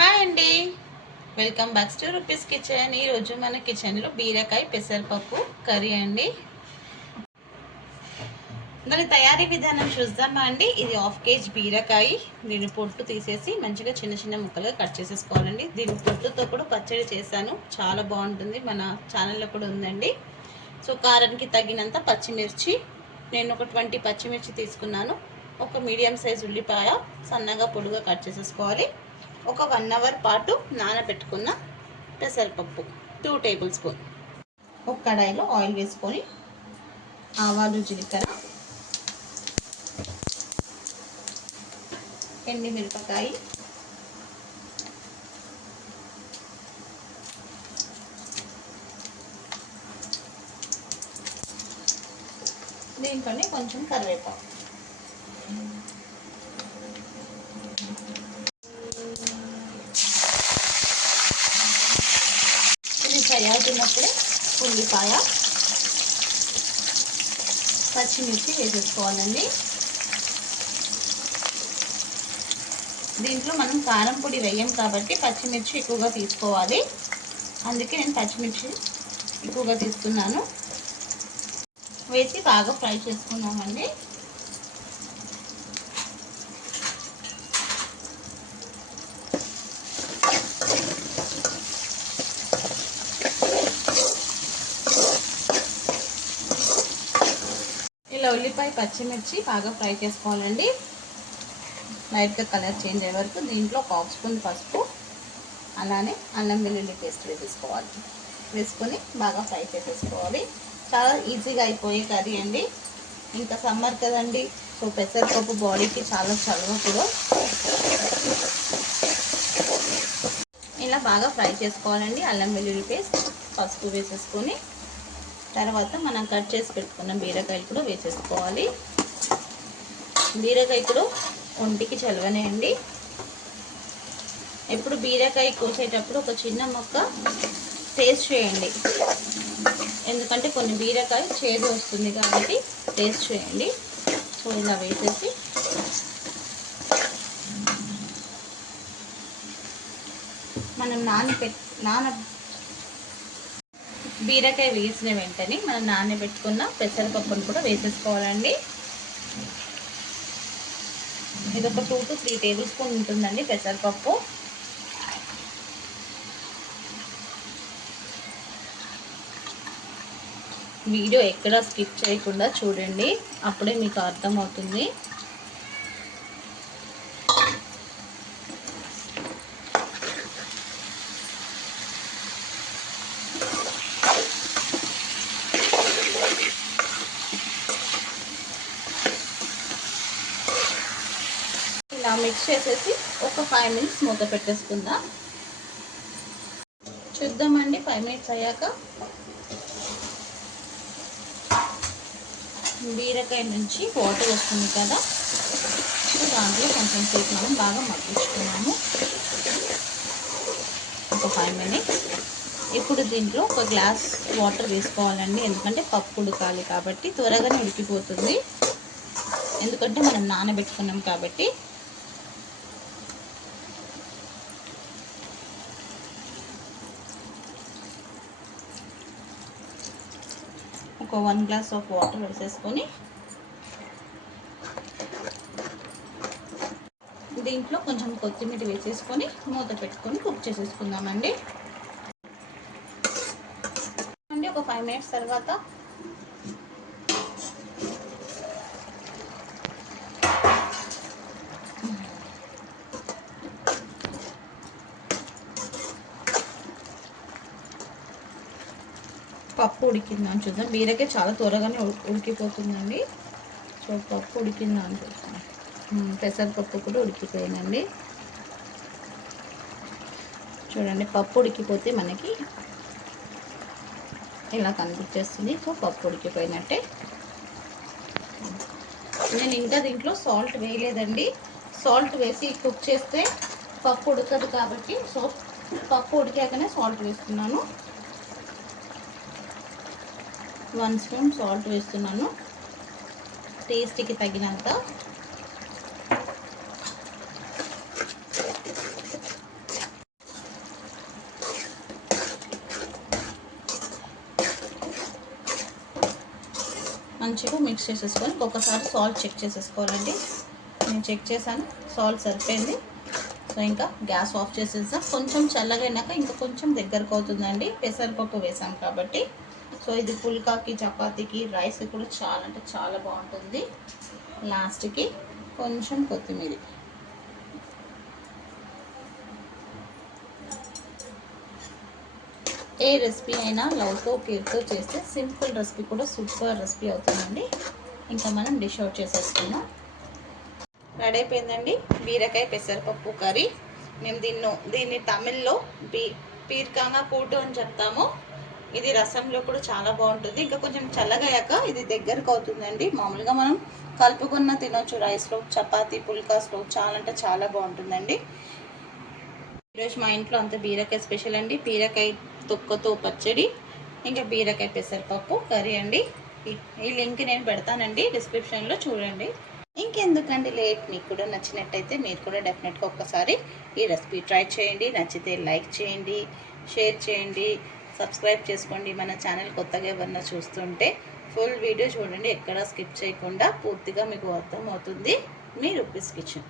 Hi అండి, welcome back to rupees kitchen. ఈరోజు మన కిచెన్లో బీరకాయ పెసరపప్పు కర్రీ అండి. దాని తయారీ విధానం చూద్దామా అండి. ఇది 1/2 kg బీరకాయ. దీని పొట్టు తీసేసి మంచిగా చిన్న చిన్న ముక్కలుగా కట్ చేసేసుకోవాలండి. దీని పొట్టుతో కూడా పచ్చడి చేశాను, చాలా బాగుంటుంది. మన ఛానల్లో కూడా ఉందండి. సో కారానికి తగినంత పచ్చిమిర్చి, నేను ఒక 20 పచ్చిమిర్చి తీసుకున్నాను. ఒక మీడియం సైజ్ ఉల్లిపాయ సన్నగా పొడుగా కట్ చేసేసుకోవాలి. ఒక 1 అవర్ పాటు నానబెట్టుకున్న పెసరపప్పు 2 టేబుల్ స్పూన్. ఒక కడాయిలో ఆయిల్ వేసుకొని ఆవాలు, జీలకర్ర, ఎండుమిరపకాయ, దీంట్లోనే కొంచెం కరివేపాకు, ఇది ఫ్రై అవుతున్నప్పుడే ఉల్లిపాయ, పచ్చిమిర్చి వేసేసుకోవాలండి. దీంట్లో మనం కారం పొడి వేయం కాబట్టి పచ్చిమిర్చి ఎక్కువగా తీసుకోవాలి. అందుకే నేను పచ్చిమిర్చి ఎక్కువగా తీసుకున్నాను. వేసి బాగా ఫ్రై చేసుకున్నామండి. ఇలా ఉల్లిపాయ, పచ్చిమిర్చి బాగా ఫ్రై చేసుకోవాలండి. లైట్గా కలర్ చేంజ్ అయ్యే వరకు. దీంట్లో 1/2 స్పూన్ పసుపు, అలానే అల్లం వెల్లుల్లి పేస్ట్ వేసేసుకోవాలి. వేసుకొని బాగా ఫ్రై చేసేసుకోవాలి. చాలా ఈజీగా అయిపోయే కర్రీ అండి. ఇంకా సమ్మర్ కదండి, సో పెసరపప్పు బాడీకి చాలా చలువ కూడా. ఇలా బాగా ఫ్రై చేసుకోవాలండి. అల్లం వెల్లుల్లి పేస్ట్, పసుపు వేసేసుకొని తర్వాత మనం కట్ చేసి పెట్టుకున్న బీరకాయలు కూడా వేసేసుకోవాలి. బీరకాయ కూడా ఒంటికి చలవనే అండి. ఎప్పుడు బీరకాయ కోసేటప్పుడు ఒక చిన్న ముక్క టేస్ట్ చేయండి, ఎందుకంటే కొన్ని బీరకాయ చేదు వస్తుంది కాబట్టి టేస్ట్ చేయండి. సో ఇలా వేసేసి మనం బీరకాయ వేసిన వెంటనే మనం నానబెట్టుకున్న పెసరపప్పును కూడా వేసేసుకోవాలండి. ఇది ఒక 2 to 3 టేబుల్ స్పూన్ ఉంటుందండి పెసరపప్పు. వీడియో ఎక్కడ స్కిప్ చేయకుండా చూడండి, అప్పుడే మీకు అర్థమవుతుంది. ఇలా మిక్స్ చేసేసి ఒక 5 మినిట్స్ మూత పెట్టేసుకుందాం. చూద్దామండి 5 మినిట్స్ అయ్యాక. బీరకాయ నుంచి వాటర్ వస్తుంది కదా, సో దాంట్లో కొంచెం సేపు మనం బాగా మగ్గించుకున్నాము ఒక 5 మినిట్స్. ఇప్పుడు దీంట్లో ఒక గ్లాస్ వాటర్ వేసుకోవాలండి, ఎందుకంటే పప్పు ఉడకాలి కాబట్టి త్వరగానే ఉడికిపోతుంది. ఎందుకంటే మనం నానబెట్టుకున్నాం కాబట్టి. ఒక 1 గ్లాస్ ఆఫ్ వాటర్ వేసేసుకొని దీంట్లో కొంచెం కొత్తిమీర వేసేసుకొని మూత పెట్టుకొని కుక్ చేసేసుకుందామండి. ఒక 5 మినిట్స్ తర్వాత పప్పు ఉడికిందని చూద్దాం. బీరకాయ చాలా త్వరగానే ఉడికిపోతుందండి. సో పప్పు ఉడికిందని చూద్దాం. పెసరపప్పు కూడా ఉడికిపోయిందండి. చూడండి, పప్పు ఉడికిపోతే మనకి ఇలా కనిపించేస్తుంది. సో పప్పు ఉడికిపోయినట్టే. నేను ఇంకా దీంట్లో సాల్ట్ వేయలేదండి. సాల్ట్ వేసి కుక్ చేస్తే పప్పు ఉడకదు కాబట్టి, సో పప్పు ఉడికాకనే సాల్ట్ వేస్తున్నాను. 1 స్పూన్ సాల్ట్ వేస్తున్నాను, టేస్ట్కి తగినంత. మంచిగా మిక్స్ చేసేసుకొని ఒకసారి సాల్ట్ చెక్ చేసేసుకోవాలండి. నేను చెక్ చేశాను, సాల్ట్ సరిపోయింది. సో ఇంకా గ్యాస్ ఆఫ్ చేసేసాం. కొంచెం చల్లగైనాక ఇంకా కొంచెం దగ్గరకు అవుతుందండి, పెసరపప్పు వేసాం కాబట్టి. సో ఇది పుల్కాకి, చపాతీకి, రైస్కి కూడా చాలా అంటే చాలా బాగుంటుంది. లాస్ట్కి కొంచెం కొత్తిమీర. ఏ రెసిపీ అయినా లవ్తో కేర్తో చేస్తే సింపుల్ రెసిపీ కూడా సూపర్ రెసిపీ అవుతుందండి. ఇంకా మనం డిష్ అవుట్ చేసేసుకున్నాం. రెడీ అయిపోయిందండి బీరకాయ పెసరపప్పు కర్రీ. మేము దీన్ని తమిళ్లో పీర్కాంగా కూటు అని చెప్తాము. ఇది రసంలో కూడా చాలా బాగుంటుంది. ఇంకా కొంచెం చల్లగయ్యాక ఇది దగ్గరకు అవుతుందండి. మామూలుగా మనం కలుపుకున్న తినొచ్చు, రైస్లో, చపాతీ, పుల్కాస్లో. చాలా అంటే చాలా బాగుంటుందండి. ఈరోజు మా ఇంట్లో అంత బీరకాయ స్పెషల్ అండి. బీరకాయ తొక్కతో పచ్చడి, ఇంకా బీరకాయ పెసరపప్పు కర్రీ అండి. ఈ లింక్ నేను పెడతానండి డిస్క్రిప్షన్లో, చూడండి. ఇంకెందుకండి లేట్, మీకు కూడా నచ్చినట్టయితే మీరు కూడా డెఫినెట్గా ఒక్కసారి ఈ రెసిపీ ట్రై చేయండి. నచ్చితే లైక్ చేయండి, షేర్ చేయండి, సబ్స్క్రైబ్ చేసుకోండి. మన ఛానల్ కొత్తగా ఎవరన్నా చూస్తుంటే ఫుల్ వీడియో చూడండి, ఎక్కడా స్కిప్ చేయకుండా. పూర్తిగా మీకు అర్థమవుతుంది మీ రూపీస్ కిచెన్.